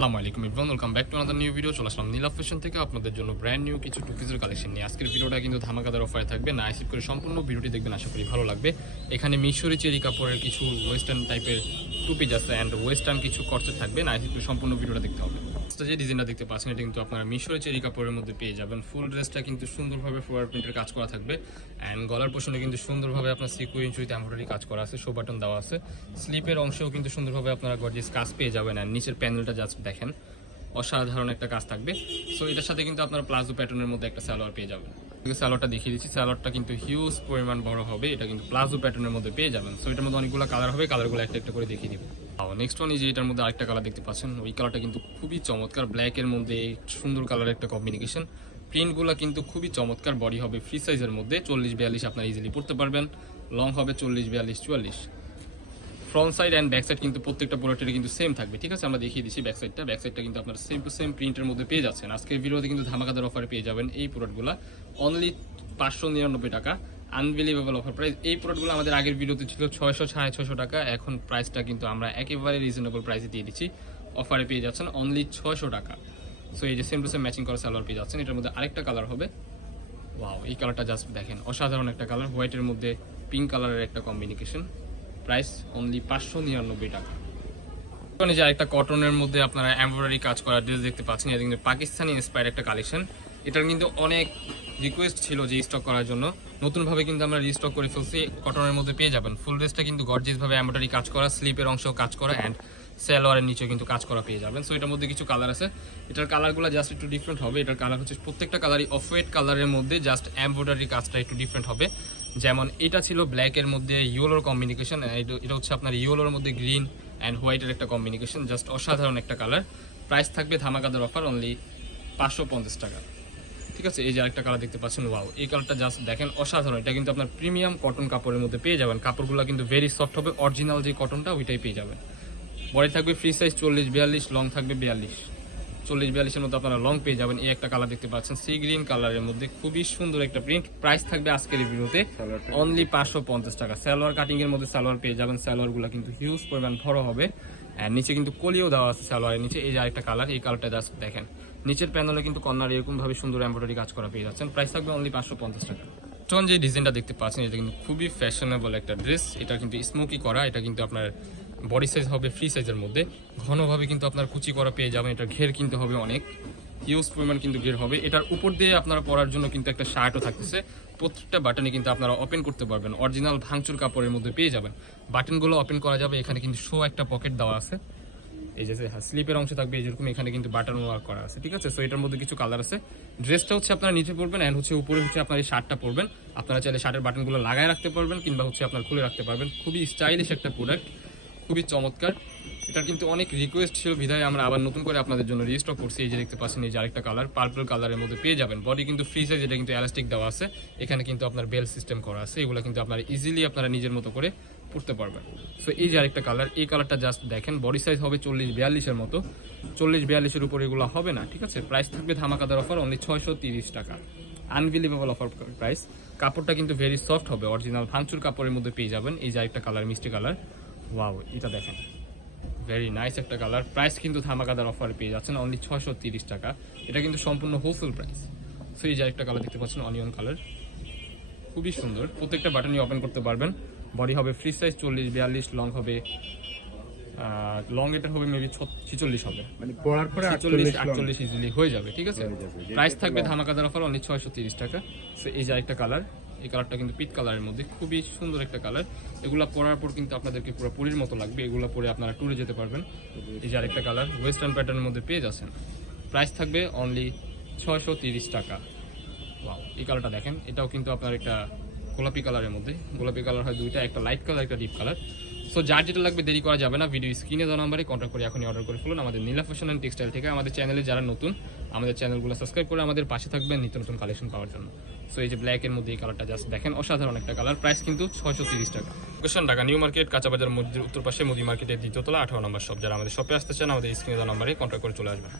আসসালামু আলাইকুম everyone, welcome back to another new video. চলে আসলাম নীলা ফ্যাশন থেকে আপনাদের জন্য ব্র্যান্ড নিউ কিছু টু পিসের কালেকশন নিয়ে। আজকের ভিডিওটা কিন্তু ধামাকাদার অফারে থাকবে, না স্কিপ করে সম্পূর্ণ ভিডিওটি দেখবেন, আশা করি ভালো লাগবে। এখানে মিশরি চেরি কাপড়ের কিছু ওয়েস্টার্ন টাইপের টু পিস আছে অ্যান্ড ওয়েস্টার্ন কিছু কর্সেট থাকবে, না স্কিপ করে সম্পূর্ণ ভিডিওটা দেখতে হবে। যে ডিজাইনটা দেখতে পাচ্ছেন এটা কিন্তু আপনারা মিশরি চেরি কাপড়ের মধ্যে পেয়ে যাবেন। ফুল ড্রেসটা কিন্তু সুন্দরভাবে ফ্লোরাল প্রিন্টের কাজ করা থাকবে অ্যান্ড গলার পোর্শনে কিন্তু সুন্দরভাবে আপনার সিকুয়েন্স উইথ এমব্রয়ডারি কাজ করা আছে, শো বাটন দেওয়া আছে। স্লিপের অংশেও কিন্তু সুন্দরভাবে আপনারা গর্জিয়াস কাজ পেয়ে যাবেন অ্যান্ড নিচের প্যানেলটা জাস্ট দেখেন, অসাধারণ একটা কাজ থাকবে। সো এটার সাথে কিন্তু আপনার প্লাজো প্যাটার্নের মধ্যে একটা সালোয়ার পেয়ে যাবেন। সালোয়ারটা দেখিয়ে দিচ্ছি, সালোয়ারটা কিন্তু হিউজ পরিমাণ বড় হবে, এটা কিন্তু প্লাজো প্যাটার্নের মধ্যে পেয়ে যাবেন। সো এটার মধ্যে অনেকগুলো কালার হবে, কালারগুলো একটা একটা করে দেখিয়ে দিব। নেক্সট ওয়ান এই যে এটার মধ্যে আরেকটা কালার দেখতে পাচ্ছেন, ওই কালারটা কিন্তু খুবই চমৎকার, ব্ল্যাকের মধ্যে সুন্দর কালারের একটা কম্বিনেশন। প্রিন্টগুলো কিন্তু খুবই চমৎকার, বডি হবে ফ্রি সাইজের মধ্যে 40-42 আপনারা ইজিলি পড়তে পারবেন, লং হবে 40-42-44। Front side and back side কিন্তু প্রত্যেকটা প্রোডাক্টের কিন্তু সেম থাকবে, ঠিক আছে। আমরা দেখিয়ে দিচ্ছি ব্যাক সাইডটা কিন্তু আপনার সেম টু সেম প্রিন্টের মধ্যে পেয়ে যাচ্ছেন। আজকের ভিডিওতে কিন্তু ধামাকাদার অফারে পেয়ে যাবেন এই প্রোডাক্টগুলো অনলি 599 টাকা, আনবিলিভেবল অফার প্রাইস। এই প্রোডাক্টগুলো আমাদের আগের ভিডিওতে ছিল 600-650 টাকা, এখন প্রাইসটা কিন্তু আমরা একেবারে রিজনেবল প্রাইসে দিয়ে দিচ্ছি, অফারে পেয়ে যাচ্ছেন অনলি 600 টাকা। সো এই যে সেম টু সেম ম্যাচিং করা সালোয়ার পেয়ে যাচ্ছেন। এটার মধ্যে আরেকটা কালার হবে, ওয়াও এই কালারটা জাস্ট দেখেন, অসাধারণ একটা কালার, হোয়াইটের মধ্যে পিঙ্ক কালারের একটা কম্বিনেশন। প্রাইস অনলি 599 টাকা। এখানে যে আরেকটা কটনের মধ্যে আপনারা এমব্রয়ডারি কাজ করা ড্রেস দেখতে পাচ্ছেন, এটা কিন্তু পাকিস্তানি ইন্সপায়ার্ড একটা কালেকশন। এটার কিন্তু অনেক রিকোয়েস্ট ছিল যে স্টক করার জন্য, নতুনভাবে কিন্তু আমরা রিস্টক করে ফেলছি। কটনের মধ্যে পেয়ে যাবেন, ফুল ড্রেসটা কিন্তু গর্জিয়াসভাবে এমব্রয়ডারি কাজ করা, স্লিপের অংশেও কাজ করা অ্যান্ড সালোয়ারের নিচেও কিন্তু কাজ করা পেয়ে যাবেন। সো এটার মধ্যে কিছু কালার আছে, এটার কালারগুলো জাস্ট একটু ডিফারেন্ট হবে। এটার কালার হচ্ছে প্রত্যেকটা কালারই অফ হোয়াইট কালারের মধ্যে, জাস্ট এমব্রয়ডারি কাজটা একটু ডিফারেন্ট হবে। যেমন এটা ছিল ব্ল্যাকের মধ্যে ইয়েলোর কম্বিনেশন, এটা হচ্ছে আপনার ইয়েলোর মধ্যে গ্রিন অ্যান্ড হোয়াইটের একটা কম্বিনেশন, জাস্ট অসাধারণ একটা কালার। প্রাইস থাকবে ধামাকাদার অফার অনলি 550 টাকা, ঠিক আছে। এই যে আরেকটা কালার দেখতে পাচ্ছেন, ওয়াও এই কালারটা জাস্ট দেখেন, অসাধারণ। এটা কিন্তু আপনার প্রিমিয়াম কটন কাপড়ের মধ্যে পেয়ে যাবেন, কাপড়গুলো কিন্তু ভেরি সফট হবে, অরিজিনাল যে কটনটা ওইটাই পেয়ে যাবেন। বডি থাকবে ফ্রি সাইজ 40-42, লং থাকবে 42, 40-42-এর মধ্যে আপনারা লং পেয়ে যাবেন। এই একটা কালার দেখতে পাচ্ছেন সি গ্রিন কালারের মধ্যে, খুবই সুন্দর একটা প্রিন্ট। প্রাইস থাকবে আজকের এই ভিডিওতে অনলি 550 টাকা। সালোয়ার কাটিং এর মধ্যে সালোয়ার পেয়ে যাবেন, সালোয়ারগুলো কিন্তু হিউজ পরিমাণ বড় হবে আর নিচে কিন্তু কলিও দেওয়া আছে সালোয়ারের নিচে। এই যে আরেকটা কালার, এই কালারটা জাস্ট দেখেন, নিচের প্যানেলে কিন্তু কর্নার এরকম ভাবে সুন্দর এমব্রয়ডারি কাজ করা পেয়ে যাচ্ছেন। প্রাইস থাকবে অনলি 550 টাকা। এখন যে ডিজাইনটা দেখতে পাচ্ছেন এটা কিন্তু খুবই ফ্যাশনেবল একটা ড্রেস, এটা কিন্তু স্মোকি করা, এটা কিন্তু আপনার বডি সাইজ হবে ফ্রি সাইজের মধ্যে, ঘনভাবে কিন্তু আপনার কুচি করা পেয়ে যাবেন। এটার ঘের কিন্তু হবে অনেক হিউজ পরিমাণ কিন্তু ঘের হবে। এটার উপর দিয়ে আপনারা পরার জন্য কিন্তু একটা শার্টও থাকতেছে, প্রত্যেকটা বাটনে কিন্তু আপনারা ওপেন করতে পারবেন, অরিজিনাল ভাঙচুর কাপড়ের মধ্যে পেয়ে যাবেন। বাটনগুলো ওপেন করা যাবে, এখানে কিন্তু শো একটা পকেট দেওয়া আছে, এই যে স্লিপের অংশ থাকবে যেরকম, এখানে কিন্তু বাটন ওয়ার্ক করা আছে, ঠিক আছে। সো এটার মধ্যে কিছু কালার আছে। ড্রেসটা হচ্ছে আপনারা নিচে পরবেন অ্যান্ড হচ্ছে উপরে হচ্ছে আপনার এই শার্টটা পরবেন। আপনারা চাইলে শার্টের বাটনগুলো লাগায় রাখতে পারবেন কিংবা হচ্ছে আপনার খুলে রাখতে পারবেন। খুবই স্টাইলিশ একটা প্রোডাক্ট, খুবই চমৎকার। এটার কিন্তু অনেক রিকোয়েস্ট ছিল, বিধায় আমরা আবার নতুন করে আপনাদের জন্য রিস্টক করছি। এই যে দেখতে পাচ্ছেন, এই যে আরেকটা কালার পার্পল কালারের মধ্যে পেয়ে যাবেন। বডি কিন্তু ফ্রি সাইজ, এটা কিন্তু এলাস্টিক দেওয়া আছে, এখানে কিন্তু আপনার বেল সিস্টেম করা আছে, এগুলো কিন্তু আপনারা ইজিলি আপনারা নিজের মতো করে পড়তে পারবেন। সো এই যে আরেকটা কালার, এই কালারটা জাস্ট দেখেন, বডি সাইজ হবে 40-42-এর মতো, 40-42-এর উপর এগুলো হবে না, ঠিক আছে। প্রাইস থাকবে ধামাকাদার অফার অনলি 630 টাকা, আনবিলিভেবল অফার প্রাইস। কাপড়টা কিন্তু ভেরি সফট হবে, অরিজিনাল ভাঙচুর কাপড়ের মধ্যে পেয়ে যাবেন। এই যে আরেকটা কালার, মিষ্টি কালার, ওয়াও এটা দেখেন, ভেরি নাইস একটা কালার। প্রাইস কিন্তু ধামাকাদার অফারে পেয়ে যাচ্ছেন অনলি 630 টাকা, এটা কিন্তু সম্পূর্ণ হোলসেল প্রাইস। সো এই যে আরেকটা কালার দেখতে পাচ্ছেন, অনিয়ন কালার, খুবই সুন্দর। প্রত্যেকটা বাটনই ওপেন করতে পারবেন। বডি হবে ফ্রি সাইজ 40-42, লং হবে লং এটা হবে মেবি 46 হবে, মানে পড়ার পরে 48 ইজিলি হয়ে যাবে, ঠিক আছে। প্রাইস থাকবে ধামাকাদার অফার অনলি 630 টাকা। সো এই যে আরেকটা কালার, এই কালারটা কিন্তু পিট কালারের মধ্যে, খুবই সুন্দর একটা কালার। এগুলো পরার পর কিন্তু আপনাদেরকে পুরো পুরীর মতো লাগবে, এগুলো পরে আপনারা ট্যুরে যেতে পারবেন। এই যে আরেকটা কালার, ওয়েস্টার্ন প্যাটার্নের মধ্যে পেয়ে যাচ্ছেন। প্রাইস থাকবে অনলি 630 টাকা। ওয়াও এই কালারটা দেখেন, এটাও কিন্তু আপনার একটা গোলাপি কালারের মধ্যে, গোলাপি কালার হয় দুইটা, একটা লাইট কালার একটা ডিপ কালার। সো যার যেটা লাগবে দেরি করা যাবে না, ভিডিও স্ক্রিনে দেওয়া নাম্বারে কন্ট্যাক্ট করে এখনই অর্ডার করে ফেলুন আমাদের নীলা ফ্যাশন অ্যান্ড টেক্সটাইল থেকে। আমাদের চ্যানেলে যারা নতুন, আমাদের চ্যানেলগুলো সাবস্ক্রাইব করে আমাদের পাশে থাকবেন নিত্য নতুন কালেকশন পাওয়ার জন্য। সো এই যে ব্ল্যাকের মধ্যে এই কালারটা জাস্ট দেখেন, অসাধারণ একটা কালার। প্রাইস কিন্তু 630 টাকা। লোকেশন ঢাকা নিউ মার্কেট, কাঁচাবাজার মসজিদের উত্তর পাশে, মুদি মার্কেটের দ্বিতীয় তলা, 18 নম্বর শপ। যারা আমাদের শপে আসতে চান আমাদের স্ক্রিনে দেওয়া নাম্বারে কন্ট্যাক্ট করে চলে আসবেন।